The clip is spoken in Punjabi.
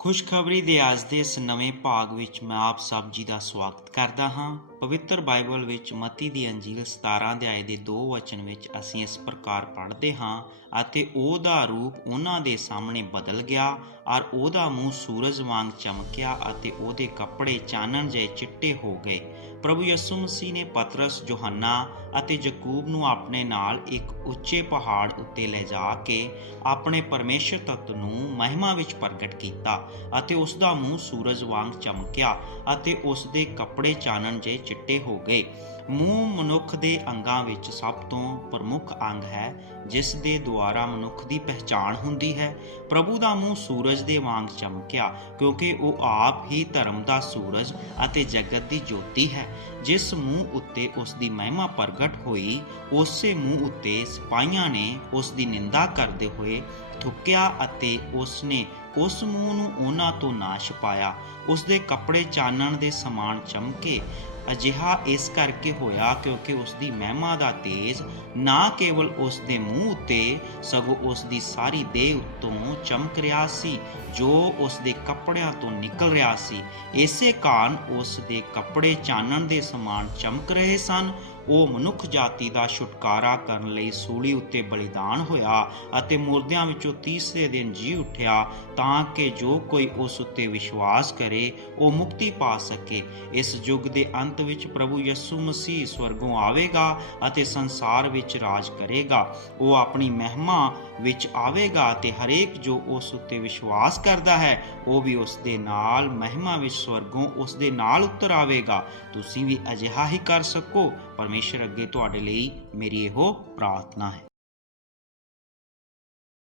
ਖੁਸ਼ਖਬਰੀ ਦੇ ਅੱਜ ਦੇ ਇਸ ਨਵੇਂ ਭਾਗ ਵਿੱਚ ਮੈਂ ਆਪ ਸਭ ਜੀ ਦਾ ਸਵਾਗਤ ਕਰਦਾ ਹਾਂ। ਪਵਿੱਤਰ ਬਾਈਬਲ ਵਿੱਚ ਮਤੀ ਦੀ ਅੰਜੀਲ 17 ਅਧਿਆਏ ਦੇ 2 ਵਚਨ ਵਿੱਚ ਅਸੀਂ ਇਸ ਪ੍ਰਕਾਰ ਪੜ੍ਹਦੇ ਹਾਂ, ਅਤੇ ਉਹਦਾ ਰੂਪ ਉਹਨਾਂ ਦੇ ਸਾਹਮਣੇ ਬਦਲ ਗਿਆ ਔਰ ਉਹਦਾ ਮੂੰਹ ਸੂਰਜ ਵਾਂਗ ਚਮਕਿਆ ਅਤੇ ਉਹਦੇ ਕੱਪੜੇ ਚਾਨਣ ਜਿਹੇ ਚਿੱਟੇ ਹੋ ਗਏ। ਪ੍ਰਭੂ ਯਿਸੂ ਮਸੀਹ ਨੇ ਪਤਰਸ, ਯੋਹੰਨਾ ਅਤੇ ਯਕੂਬ ਨੂੰ ਆਪਣੇ ਨਾਲ ਇੱਕ ਉੱਚੇ ਪਹਾੜ ਉੱਤੇ ਲੈ ਜਾ ਕੇ ਆਪਣੇ ਪਰਮੇਸ਼ਰ ਤੱਤ ਨੂੰ ਮਹਿਮਾ ਵਿੱਚ ਪ੍ਰਗਟ ਕੀਤਾ ਅਤੇ ਉਸ ਦਾ ਮੂੰਹ ਸੂਰਜ ਵਾਂਗ ਚਮਕਿਆ ਅਤੇ ਉਸ ਦੇ ਕੱਪੜੇ ਚਾਨਣ ਜਿਹੇ ਚਿੱਟੇ ਹੋ ਗਏ। ਮੂੰਹ ਮਨੁੱਖ ਦੇ ਅੰਗਾਂ ਵਿੱਚ ਸਭ ਤੋਂ ਪ੍ਰਮੁੱਖ ਅੰਗ ਹੈ, ਜਿਸ ਦੇ ਦੁਆਰਾ ਮਨੁੱਖ ਦੀ ਪਹਿਚਾਣ ਹੁੰਦੀ ਹੈ। ਪ੍ਰਭੂ ਦਾ ਮੂੰਹ ਸੂਰਜ ਦੇ ਵਾਂਗ ਚਮਕਿਆ, ਕਿਉਂਕਿ ਉਹ ਆਪ ਹੀ ਧਰਮ ਦਾ ਸੂਰਜ ਅਤੇ ਜਗਤ ਦੀ ਜੋਤੀ ਹੈ। ਜਿਸ ਮੂੰਹ ਉੱਤੇ ਉਸ ਦੀ ਮਹਿਮਾ ਪ੍ਰਗਟ ਹੋਈ, ਉਸੇ ਮੂੰਹ ਉੱਤੇ ਸਿਪਾਹੀਆਂ ਨੇ ਉਸ ਦੀ ਨਿੰਦਾ ਕਰਦੇ ਹੋਏ ਥੁੱਕਿਆ ਅਤੇ ਉਸ ਨੇ ਉਸ ਮੂੰਹ ਨੂੰ ਉਹਨਾਂ ਤੋਂ ਨਾਸ਼ ਪਾਇਆ। ਉਸ ਦੇ ਕੱਪੜੇ ਚਾਨਣ ਦੇ ਸਮਾਨ ਚਮਕੇ ਅਜਿਹਾ ਇਸ ਕਰਕੇ ਹੋਇਆ ਕਿਉਂਕਿ ਉਸ ਦੀ ਮਹਿਮਾ ਦਾ ਤੇਜ ਨਾ ਕੇਵਲ ਉਸ ਦੇ ਮੂੰਹ ਉੱਤੇ ਸਗੋਂ ਉਸ ਦੀ ਸਾਰੀ ਦੇਹ ਉੱਤੋਂ ਚਮਕ ਰਿਹਾ ਸੀ, ਜੋ ਉਸ ਦੇ ਕੱਪੜਿਆਂ ਤੋਂ ਨਿਕਲ ਰਿਹਾ ਸੀ। ਇਸੇ ਕਾਰਨ ਉਸ ਦੇ ਕੱਪੜੇ ਚਾਨਣ ਦੇ ਸਮਾਨ ਚਮਕ ਰਹੇ ਸਨ। ਉਹ ਮਨੁੱਖ ਜਾਤੀ ਦਾ ਛੁਟਕਾਰਾ ਕਰਨ ਲਈ ਸੂਲੀ ਉੱਤੇ ਬਲੀਦਾਨ ਹੋਇਆ ਅਤੇ ਮੁਰਦਿਆਂ ਵਿੱਚੋਂ ਤੀਸਰੇ ਦਿਨ ਜੀ ਉੱਠਿਆ ਤਾਂ ਕਿ ਜੋ ਕੋਈ ਉਸ ਉੱਤੇ ਵਿਸ਼ਵਾਸ ਕਰੇ, ਉਹ ਮੁਕਤੀ ਪਾ ਸਕੇ। ਇਸ ਯੁੱਗ ਦੇ ਅੰਤ ਵਿੱਚ ਪ੍ਰਭੂ ਯਿਸੂ ਮਸੀਹ ਸਵਰਗੋਂ ਆਵੇਗਾ ਅਤੇ ਸੰਸਾਰ ਵਿੱਚ ਰਾਜ ਕਰੇਗਾ। ਉਹ ਆਪਣੀ ਮਹਿਮਾ ਵਿੱਚ ਆਵੇਗਾ ਤੇ ਹਰੇਕ ਜੋ ਉਸ ਉੱਤੇ ਵਿਸ਼ਵਾਸ ਕਰਦਾ ਹੈ, ਉਹ ਵੀ ਉਸ ਦੇ ਨਾਲ, ਮਹਿਮਾ ਵਿੱਚ ਸਵਰਗੋਂ ਉਸ ਦੇ ਨਾਲ ਉਤਰ ਆਵੇਗਾ। ਤੁਸੀਂ ਵੀ ਅਜਿਹਾ ਹੀ ਕਰ ਸਕੋ। ਪਰਮੇਸ਼ਰ ਅੱਗੇ ਤੁਹਾਡੇ ਲਈ ਮੇਰੀ ਇਹੋ ਪ੍ਰਾਰਥਨਾ ਹੈ।